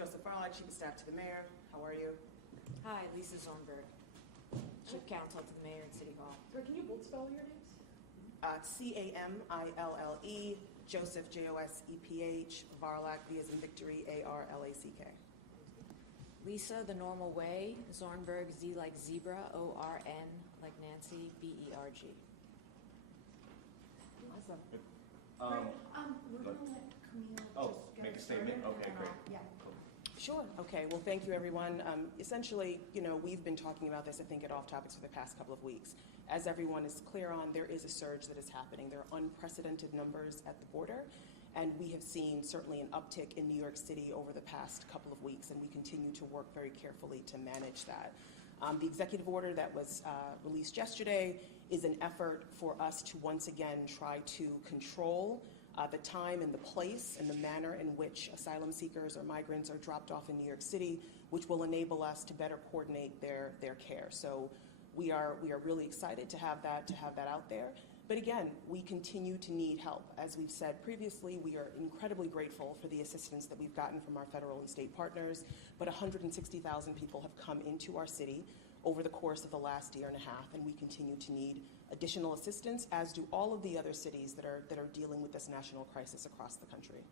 Joseph Farley, Chief of Staff to the Mayor. How are you? Hi, Lisa Zornberg, Chief Counsel to the Mayor and City Hall. Sorry, can you both spell your names? Camille, Joseph, Joseph, Varlack, V as in Victory, Arlack. Lisa, the normal way, Zornberg, Z like zebra, O-R-N like Nancy, B-E-R-G. Awesome. We're But- going to let Camille just get make a us statement? started, Okay, and then great. Yeah. Sure. Okay. Well, thank you, everyone. Essentially, we've been talking about this, I think, at Off Topics for the past couple of weeks. As everyone is clear on, there is a surge that is happening. There are unprecedented numbers at the border, and we have seen certainly an uptick in New York City over the past couple of weeks, and we continue to work very carefully to manage that. The executive order that was released yesterday is an effort for us to once again try to control the time and the place and the manner in which asylum seekers or migrants are dropped off in New York City, which will enable us to better coordinate their care. So we are really excited to have that out there. But again, we continue to need help. As we've said previously, we are incredibly grateful for the assistance that we've gotten from our federal and state partners, but 160,000 people have come into our city over the course of the last year and a half, and we continue to need additional assistance, as do all of the other cities that are dealing with this national crisis across the country.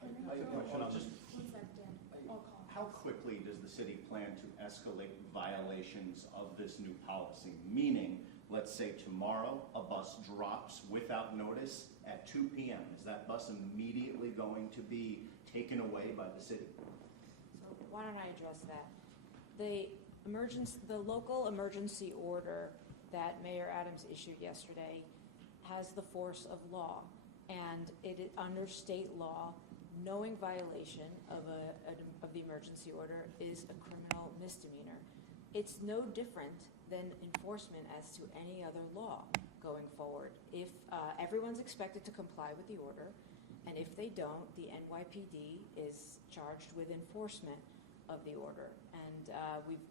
I have a question on Just one sec, Dan. I'll call. How quickly does the city plan to escalate violations of this new policy? Meaning, let's say tomorrow a bus drops without notice at 2 p.m. Is that bus immediately going to be taken away by the city? So why don't I address that? The local emergency order that Mayor Adams issued yesterday has the force of law, and it under state law, knowing violation of the emergency order is a criminal misdemeanor. It's no different than enforcement as to any other law going forward. If everyone's expected to comply with the order, and if they don't, the NYPD is charged with enforcement of the order. And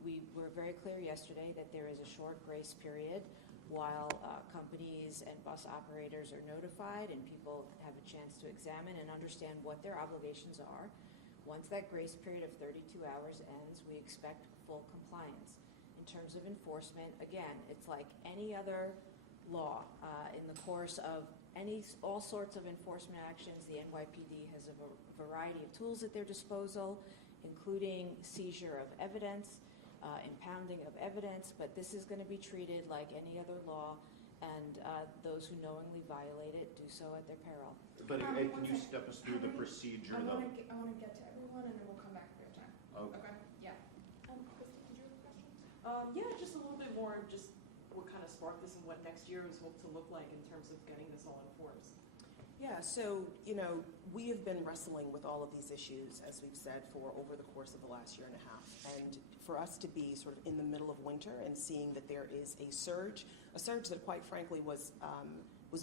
we were very clear yesterday that there is a short grace period while companies and bus operators are notified and people have a chance to examine and understand what their obligations are. Once that grace period of 32 hours ends, we expect full compliance. In terms of enforcement, again, it's like any other law. In the course of all sorts of enforcement actions, the NYPD has a variety of tools at their disposal, including seizure of evidence, impounding of evidence, but this is going to be treated like any other law, and those who knowingly violate it do so at their peril. But can you step us through the procedure, though? I want to get to everyone, and then we'll come back for your time. Okay. Yeah. Kristen, did you have a question? Yeah, just a little bit more of just what kind of sparked this and what next year is hoped to look like in terms of getting this all enforced. Yeah, so, we have been wrestling with all of these issues, as we've said, for over the course of the last year and a half. And for us to be sort of in the middle of winter and seeing that there is a surge that quite frankly was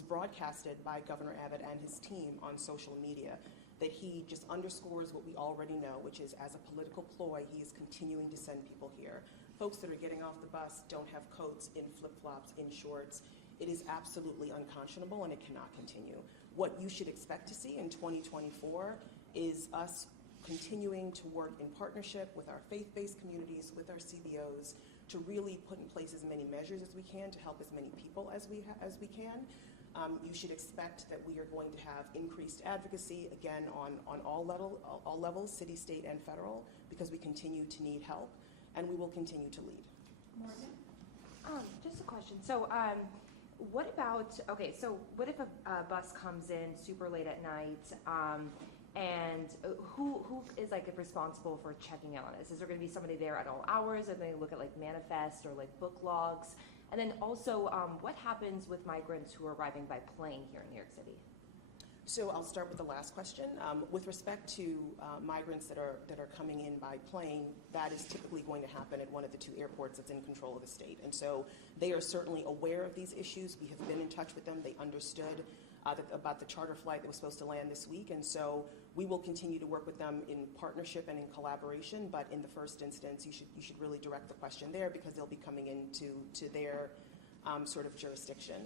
broadcasted by Governor Abbott and his team on social media, that he just underscores what we already know, which is as a political ploy, he is continuing to send people here. Folks that are getting off the bus don't have coats, in flip-flops, in shorts. It is absolutely unconscionable, and it cannot continue. What you should expect to see in 2024 is us continuing to work in partnership with our faith-based communities, with our CBOs, to really put in place as many measures as we can to help as many people as we can. You should expect that we are going to have increased advocacy, again, on all levels, city, state, and federal, because we continue to need help, and we will continue to lead. Morgan? Just a question. So, what if a bus comes in super late at night, and who is responsible for checking out on this? Is there going to be somebody there at all hours? Are they going to look at manifest or book logs? And then also, what happens with migrants who are arriving by plane here in New York City? So I'll start with the last question. With respect to migrants that are coming in by plane, that is typically going to happen at one of the two airports that's in control of the state. And so they are certainly aware of these issues. We have been in touch with them. They understood about the charter flight that was supposed to land this week. And so we will continue to work with them in partnership and in collaboration. But in the first instance, you should really direct the question there, because they'll be coming into their sort of jurisdiction.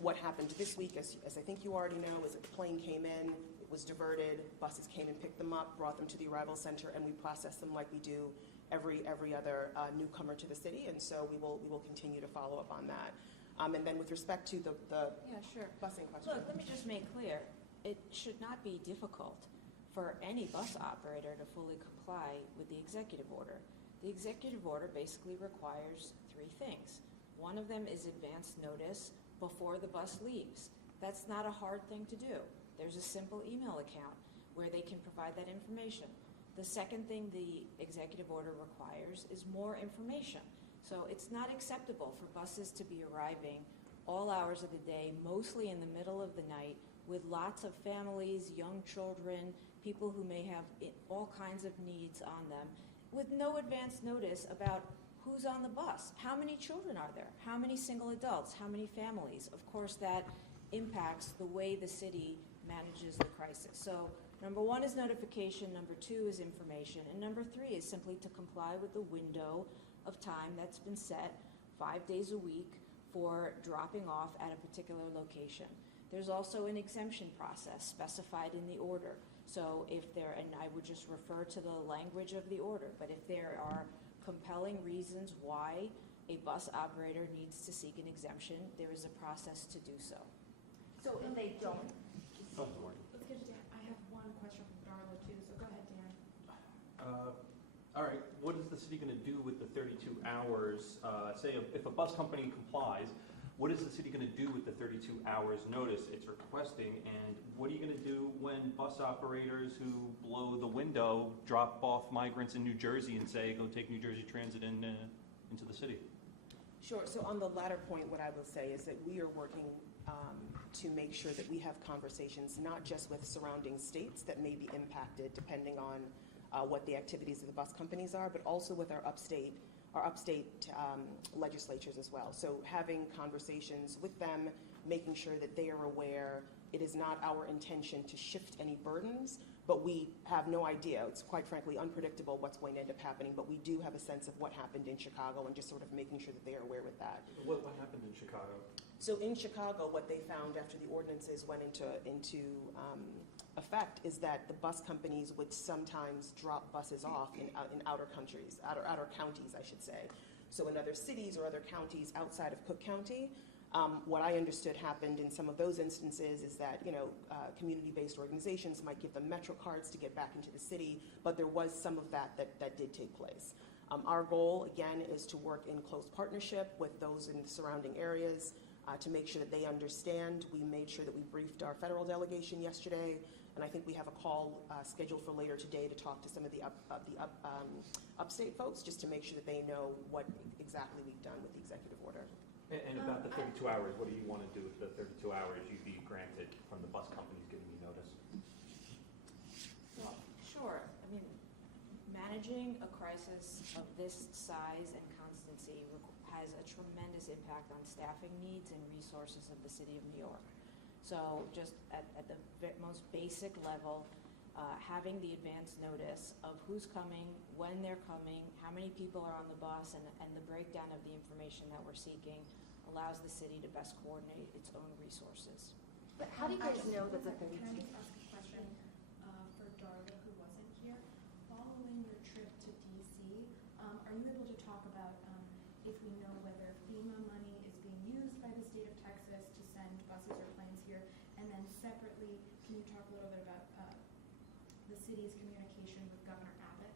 What happened this week, as I think you already know, is that the plane came in. It was diverted, buses came and picked them up, brought them to the arrival center, and we processed them like we do every other newcomer to the city, and so we will continue to follow up on that. And then with respect to the Yeah, sure. busing question. Look, let me just make clear, it should not be difficult for any bus operator to fully comply with the executive order. The executive order basically requires three things. One of them is advance notice before the bus leaves. That's not a hard thing to do. There's a simple email account where they can provide that information. The second thing the executive order requires is more information. So it's not acceptable for buses to be arriving all hours of the day, mostly in the middle of the night, with lots of families, young children, people who may have all kinds of needs on them, with no advance notice about who's on the bus, how many children are there, how many single adults, how many families. Of course, that impacts the way the city manages the crisis. So number one is notification, number two is information, and number three is simply to comply with the window of time that's been set 5 days a week for dropping off at a particular location. There's also an exemption process specified in the order. So if there, and I would just refer to the language of the order, but if there are compelling reasons why a bus operator needs to seek an exemption, there is a process to do so. So if they don't, Let's get to Dan. I have one question from Darla too, so go ahead, Dan. All right, what is the city going to do with the 32 hours? Say if a bus company complies, what is the city going to do with the 32 hours notice it's requesting? And what are you going to do when bus operators who blow the window drop off migrants in New Jersey and say, go take New Jersey Transit into the city? Sure. So on the latter point, what I will say is that we are working to make sure that we have conversations not just with surrounding states that may be impacted depending on what the activities of the bus companies are, but also with our upstate legislatures as well. So having conversations with them, making sure that they are aware. It is not our intention to shift any burdens, but we have no idea. It's quite frankly unpredictable what's going to end up happening, but we do have a sense of what happened in Chicago and just sort of making sure that they are aware with that. What happened in Chicago? So in Chicago, what they found after the ordinances went into effect is that the bus companies would sometimes drop buses off in outer countries, outer counties, I should say. So in other cities or other counties outside of Cook County. What I understood happened in some of those instances is that, community-based organizations might give them Metro cards to get back into the city, but there was some of that did take place. Our goal, again, is to work in close partnership with those in the surrounding areas to make sure that they understand. We made sure that we briefed our federal delegation yesterday, and I think we have a call scheduled for later today to talk to some of the upstate folks just to make sure that they know what exactly we've done with the executive order. And about the 32 hours, what do you want to do with the 32 hours you'd be granted from the bus companies giving you notice? Well, sure. I mean, managing a crisis of this size and constancy has a tremendous impact on staffing needs and resources of the city of New York. So just at the most basic level, having the advance notice of who's coming, when they're coming, how many people are on the bus, and the breakdown of the information that we're seeking allows the city to best coordinate its own resources. but how do you guys know that the Can I 32? just ask a question for Darla, who wasn't here? Following your trip to DC, are you able to talk about if we know whether FEMA money is being used by the state of Texas to send buses or planes here? And then separately, can you talk a little bit about the city's communication with Governor Abbott?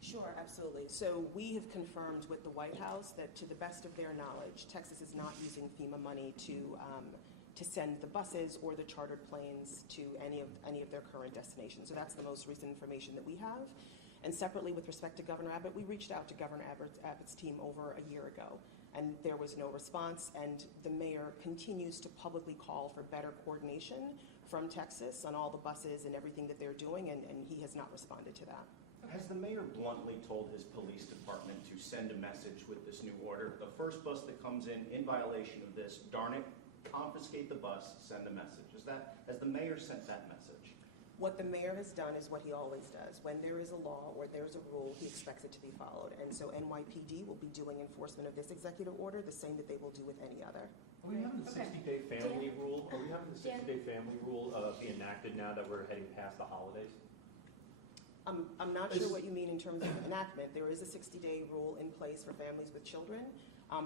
Sure, absolutely. So we have confirmed with the White House that to the best of their knowledge, Texas is not using FEMA money to send the buses or the chartered planes to any of their current destinations. So that's the most recent information that we have. And separately, with respect to Governor Abbott, we reached out to Governor Abbott's team over a year ago, and there was no response. And the mayor continues to publicly call for better coordination from Texas on all the buses and everything that they're doing, and he has not responded to that. Has the mayor bluntly told his police department to send a message with this new order? The first bus that comes in violation of this, darn it, confiscate the bus, send a message. Has the mayor sent that message? What the mayor has done is what he always does. When there is a law or there's a rule, he expects it to be followed. And so NYPD will be doing enforcement of this executive order the same that they will do with any other. Are we having the Okay. 60-day family rule? Are we having the Dan? 60-day family rule be enacted now that we're heading past the holidays? I'm not sure what you mean in terms of enactment. There is a 60-day rule in place for families with children.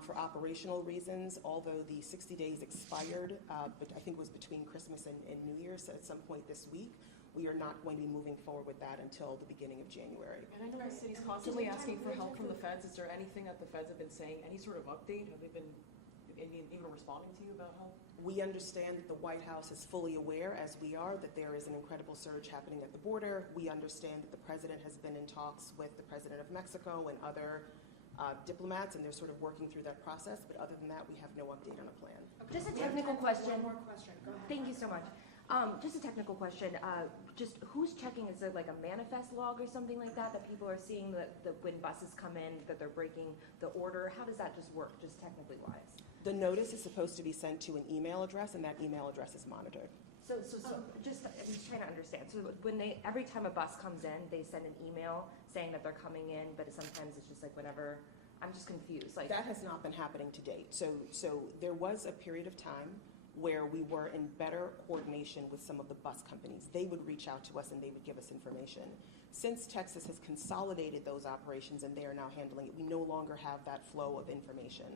For operational reasons, although the 60 days expired, but I think it was between Christmas and New Year's, so at some point this week, we are not going to be moving forward with that until the beginning of January. And I know the city's constantly asking for help from the feds. Is there anything that the feds have been saying, any sort of update? Have they been even responding to you about help? We understand that the White House is fully aware, as we are, that there is an incredible surge happening at the border. We understand that the president has been in talks with the president of Mexico and other diplomats, and they're sort of working through that process. But other than that, we have no update on a plan. Just a We have technical time for question. One more question, go ahead. Thank you so much. Just a technical question. Just who's checking? Is there like a manifest log or something like that people are seeing that when buses come in that they're breaking the order? How does that just work, just technically wise? The notice is supposed to be sent to an email address, and that email address is monitored. So just I'm just trying to understand. So when every time a bus comes in, they send an email saying that they're coming in, but sometimes it's just like whenever. I'm just confused. Like That has not been happening to date. So there was a period of time where we were in better coordination with some of the bus companies. They would reach out to us and they would give us information. Since Texas has consolidated those operations and they are now handling it, we no longer have that flow of information.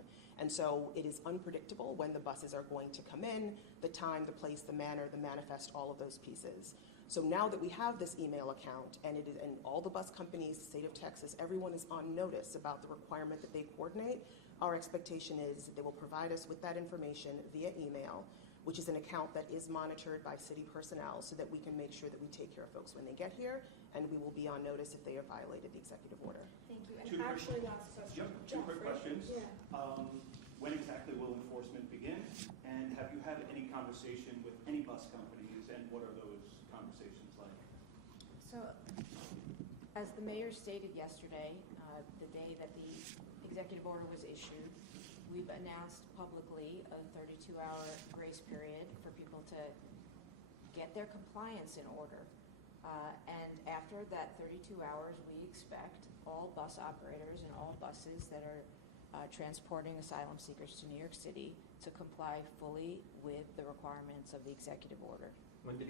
And so it is unpredictable when the buses are going to come in, the time, the place, the manner, the manifest, all of those pieces. So now that we have this email account and all the bus companies, the state of Texas, everyone is on notice about the requirement that they coordinate, our expectation is that they will provide us with that information via email, which is an account that is monitored by city personnel so that we can make sure that we take care of folks when they get here, and we will be on notice if they have violated the executive order. Thank you, Two and quick- actually, last question. Yep, two quick Jeffrey? questions. Yeah. When exactly will enforcement begin? And have you had any conversation with any bus companies, and what are those conversations like? So, as the mayor stated yesterday, the day that the executive order was issued, we've announced publicly a 32-hour grace period for people to get their compliance in order. And after that 32 hours, we expect all bus operators and all buses that are transporting asylum seekers to New York City to comply fully with the requirements of the executive order. When did